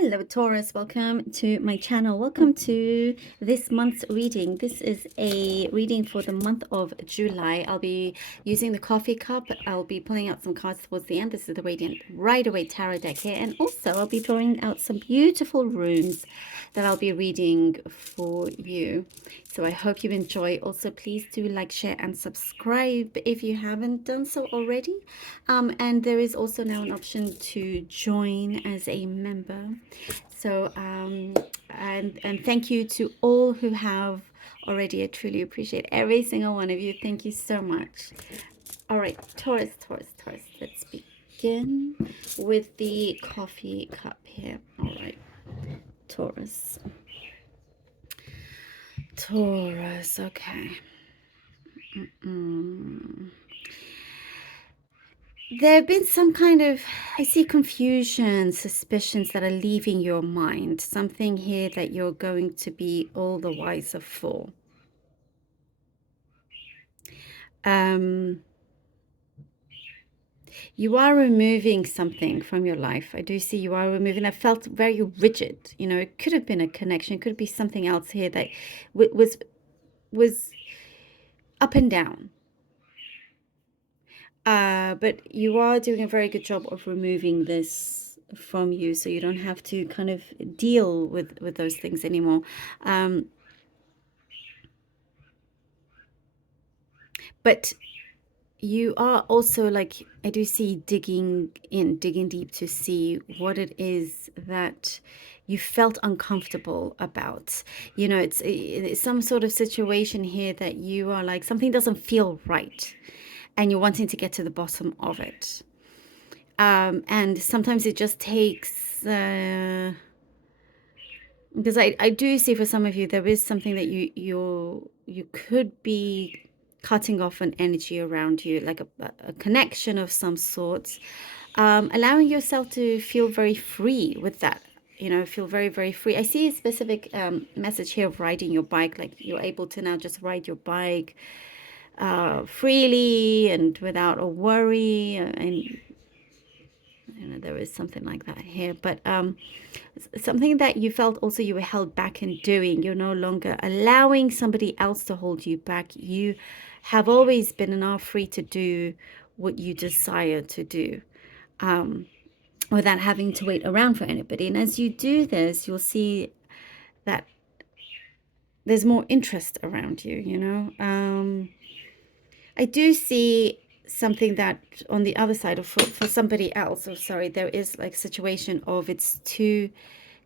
Hello Taurus, welcome to my channel. Welcome to this month's reading. This is a reading for the month of July. I'll be using the coffee cup. I'll be pulling out some cards towards the end. This is the Radiant Rider-Waite Tarot deck here. And also I'll be drawing out some beautiful runes that I'll be reading for you. So I hope you enjoy. Also, please do like, share, and subscribe if you haven't done so already. And there is also now an option to join as a member. So, and thank you to all who have already. I truly appreciate every single one of you. Thank you so much. All right, Taurus. Let's begin with the coffee cup here. All right, Taurus. Okay. There have been some kind of, I see confusion, suspicions that are leaving your mind. Something here that you're going to be all the wiser for. You are removing something from your life. I do see you are removing that felt very rigid. You know, it could have been a connection. It could be something else here that was up and down. But you are doing a very good job of removing this from you, so you don't have to kind of deal with those things anymore. But you are also, like, I do see digging deep to see what it is that you felt uncomfortable about. You know, it's some sort of situation here that you are like, something doesn't feel right, and you're wanting to get to the bottom of it. And sometimes it just takes, because I do see for some of you, there is something that you could be cutting off an energy around you, like a connection of some sorts, allowing yourself to feel very free with that. You know, feel very, very free. I see a specific message here of riding your bike, like you're able to now just ride your bike freely and without a worry. And you know, there is something like that here, but something that you felt also you were held back in doing. You're no longer allowing somebody else to hold you back. You have always been and are free to do what you desire to do, without having to wait around for anybody. And as you do this, you'll see that there's more interest around you, you know. I do see something that on the other side of for somebody else, or sorry, there is like a situation of it's too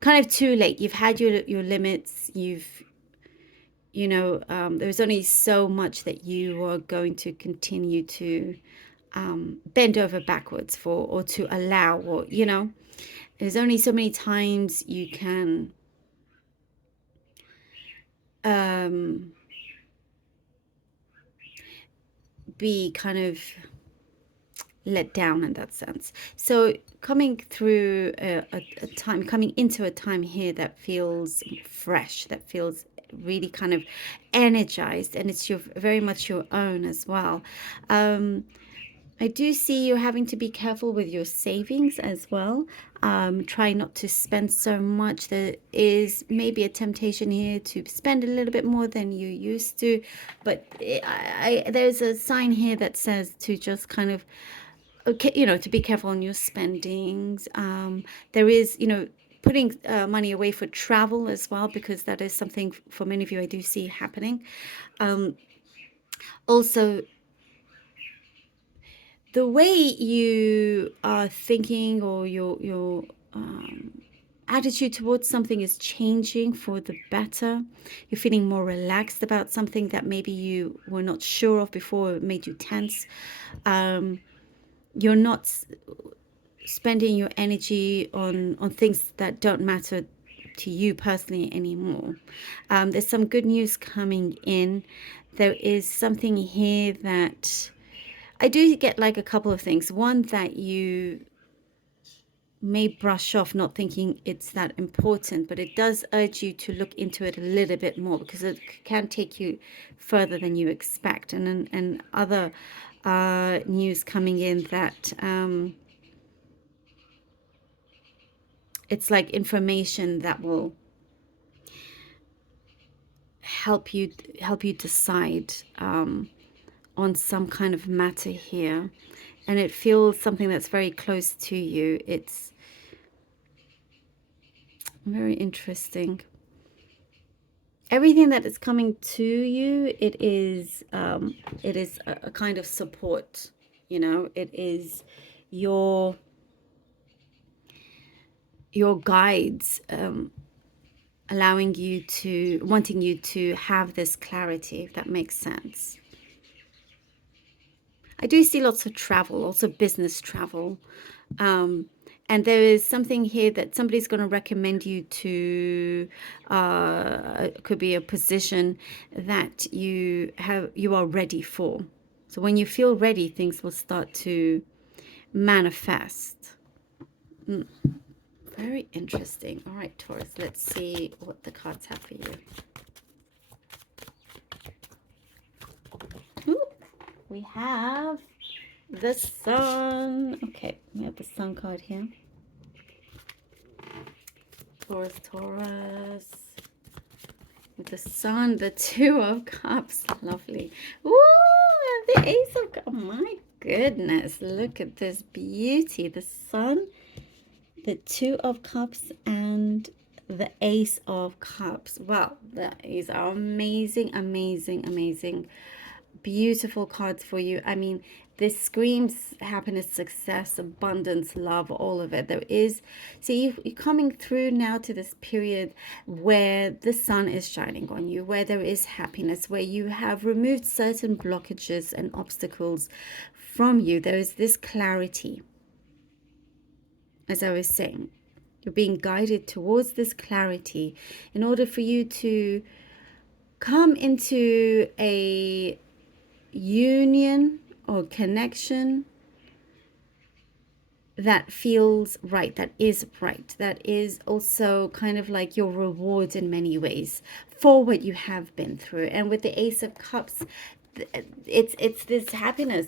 late. You've had your limits. You know, there's only so much that you are going to continue to bend over backwards for, or to allow, or, you know, there's only so many times you can be kind of let down in that sense. So coming through coming into a time here that feels fresh, that feels really kind of energized, and it's very much your own as well. I do see you having to be careful with your savings as well. Try not to spend so much. There is maybe a temptation here to spend a little bit more than you used to, but there's a sign here that says to just kind of, okay, you know, to be careful on your spendings. There is, you know, putting money away for travel as well, because that is something for many of you I do see happening. Also, the way you are thinking, or your attitude towards something is changing for the better. You're feeling more relaxed about something that maybe you were not sure of before. It made you tense. You're not spending your energy on things that don't matter to you personally anymore. There's some good news coming in. There is something here that I do get, like a couple of things. One, that you may brush off, not thinking it's that important, but it does urge you to look into it a little bit more, because it can take you further than you expect. And other news coming in that It's like information that will help you decide on some kind of matter here, and it feels something that's very close to you. It's very interesting. Everything that is coming to you, it is a kind of support. You know, it is your guides, allowing you to, wanting you to have this clarity, if that makes sense. I do see lots of travel, also business travel. And there is something here that somebody's going to recommend you to, it could be a position that you are ready for. So when you feel ready, things will start to manifest. Very interesting. All right, Taurus, let's see what the cards have for you. Ooh, we have the Sun. Okay, we have the Sun card here. Taurus. With the Sun, the Two of Cups. Lovely. Ooh, the Ace of Cups. Oh my goodness. Look at this beauty. The Sun, the Two of Cups, and the Ace of Cups. Wow, these are amazing, amazing, amazing, beautiful cards for you. I mean, this screams happiness, success, abundance, love, all of it. There is, see, you're coming through now to this period where the sun is shining on you, where there is happiness, where you have removed certain blockages and obstacles from you. There is this clarity. As I was saying, you're being guided towards this clarity in order for you to come into a union or connection that feels right, that is also kind of like your reward in many ways for what you have been through. And with the Ace of Cups, it's this happiness,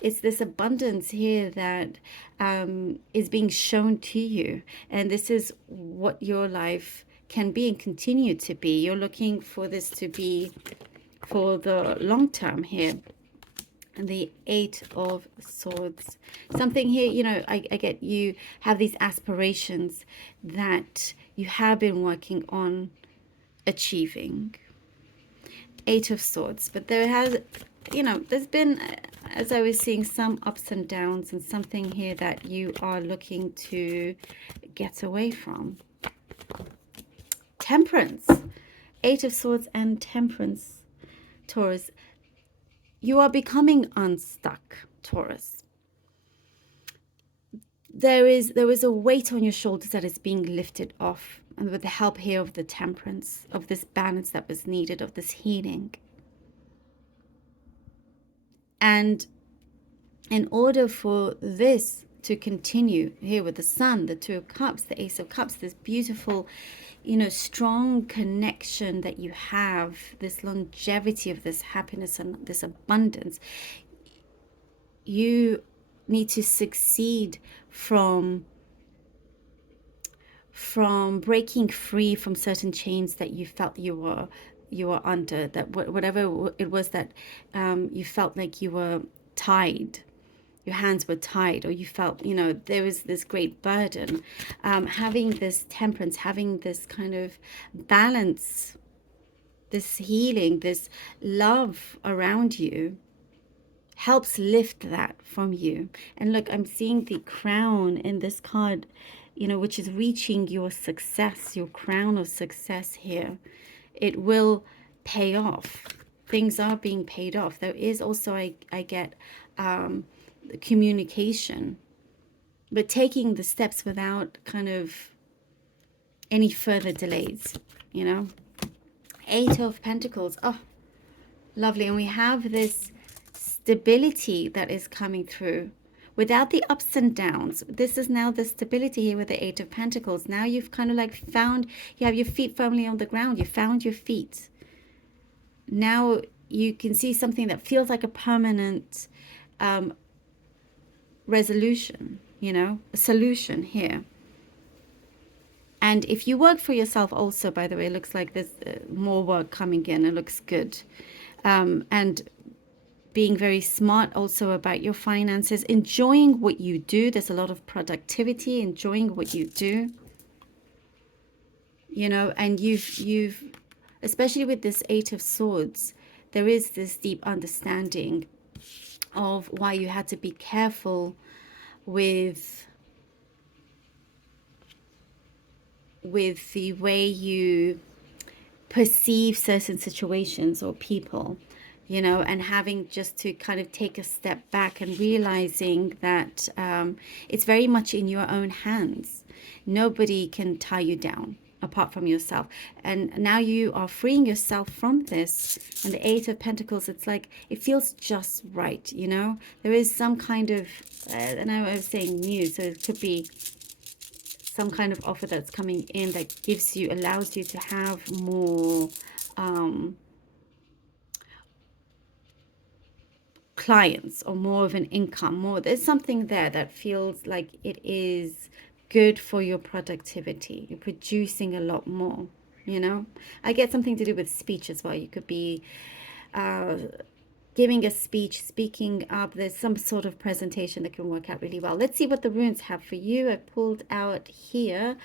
it's this abundance here that is being shown to you, and this is what your life can be and continue to be. You're looking for this to be for the long term here. And the Eight of Swords, something here, you know, I get you have these aspirations that you have been working on achieving. Eight of Swords, but there has, you know, there's been, as I was seeing, some ups and downs, and something here that you are looking to get away from. Temperance, Eight of Swords and Temperance, Taurus. You are becoming unstuck, Taurus. There is a weight on your shoulders that is being lifted off, and with the help here of the Temperance, of this balance that was needed, of this healing. And in order for this to continue here with the Sun, the Two of Cups, the Ace of Cups, this beautiful, you know, strong connection that you have, this longevity of this happiness and this abundance, you need to succeed from breaking free from certain chains that you felt you were under, that whatever it was that you felt like you were tied, your hands were tied, or you felt, you know, there was this great burden. Having this temperance, having this kind of balance, this healing, this love around you helps lift that from you. And look, I'm seeing the crown in this card, you know, which is reaching your success, your crown of success here. It will pay off. Things are being paid off. There is also, I get communication, but taking the steps without kind of any further delays, you know. Eight of Pentacles. Oh, lovely. And we have this stability that is coming through without the ups and downs. This is now the stability here with the Eight of Pentacles. Now you've kind of like found, you have your feet firmly on the ground. You found your feet. Now you can see something that feels like a permanent resolution, you know, a solution here. And if you work for yourself also, by the way, it looks like there's more work coming in. It looks good. And being very smart also about your finances, enjoying what you do. There's a lot of productivity, enjoying what you do, you know, and you've, especially with this Eight of Swords, there is this deep understanding of why you had to be careful with the way you perceive certain situations or people, you know, and having just to kind of take a step back and realizing that it's very much in your own hands. Nobody can tie you down apart from yourself. And now you are freeing yourself from this. And the Eight of Pentacles, it's like, it feels just right, you know. There is some kind of, and I was saying new, so it could be some kind of offer that's coming in that gives you, allows you to have more clients or more of an income, more, there's something there that feels like it is good for your productivity. You're producing a lot more, you know. I get something to do with speech as well. You could be giving a speech, speaking up. There's some sort of presentation that can work out really well. Let's see what the runes have for you. I pulled out here.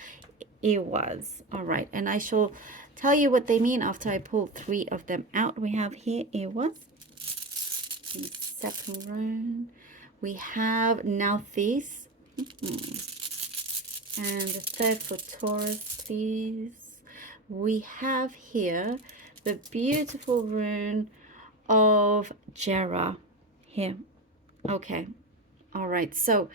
It was all right, and I shall tell you what they mean after I pull 3 of them out. We have here it was the second rune. We have Nauthiz, and the third for Taurus, please. We have here the beautiful rune of Jera here. Okay, all right, so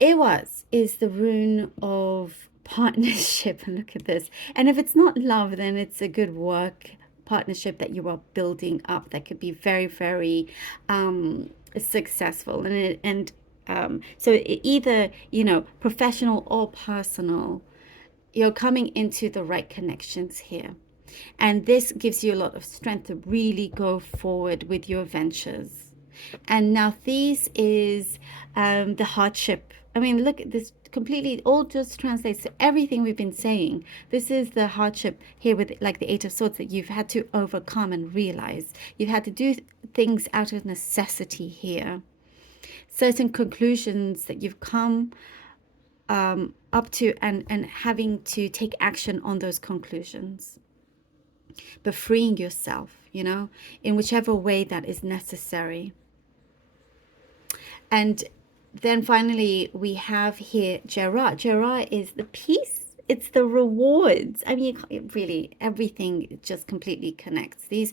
Ewas is the rune of partnership. And look at this. And if it's not love, then it's a good work partnership that you are building up that could be very, very successful. So either, you know, professional or personal, you're coming into the right connections here. And this gives you a lot of strength to really go forward with your ventures. And now this is the hardship. I mean, look at this, completely all just translates to everything we've been saying. This is the hardship here with like the Eight of Swords that you've had to overcome and realize. You've had to do things out of necessity here. Certain conclusions that you've come up to and having to take action on those conclusions. But freeing yourself, you know, in whichever way that is necessary. And then finally, we have here Jera. Jera is the peace. It's the rewards. I mean, really, everything just completely connects. These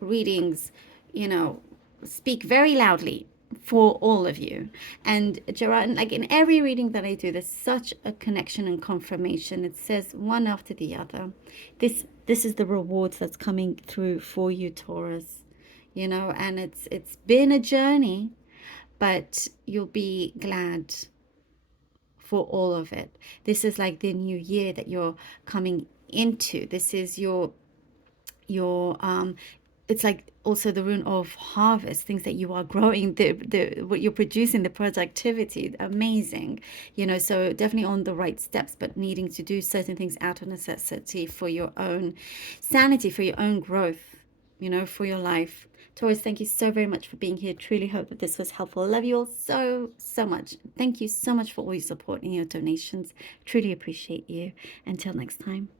readings, you know, speak very loudly for all of you. And Jera, like in every reading that I do, there's such a connection and confirmation. It says one after the other. This is the rewards that's coming through for you, Taurus. You know, and it's been a journey, but you'll be glad for all of it. This is like the new year that you're coming into. This is your it's like also the rune of harvest, things that you are growing, the what you're producing, the productivity, amazing, you know. So definitely on the right steps, but needing to do certain things out of necessity for your own sanity, for your own growth, you know, for your life. Taurus, thank you so very much for being here. Truly hope that this was helpful. I love you all so, so much. Thank you so much for all your support and your donations. Truly appreciate you. Until next time.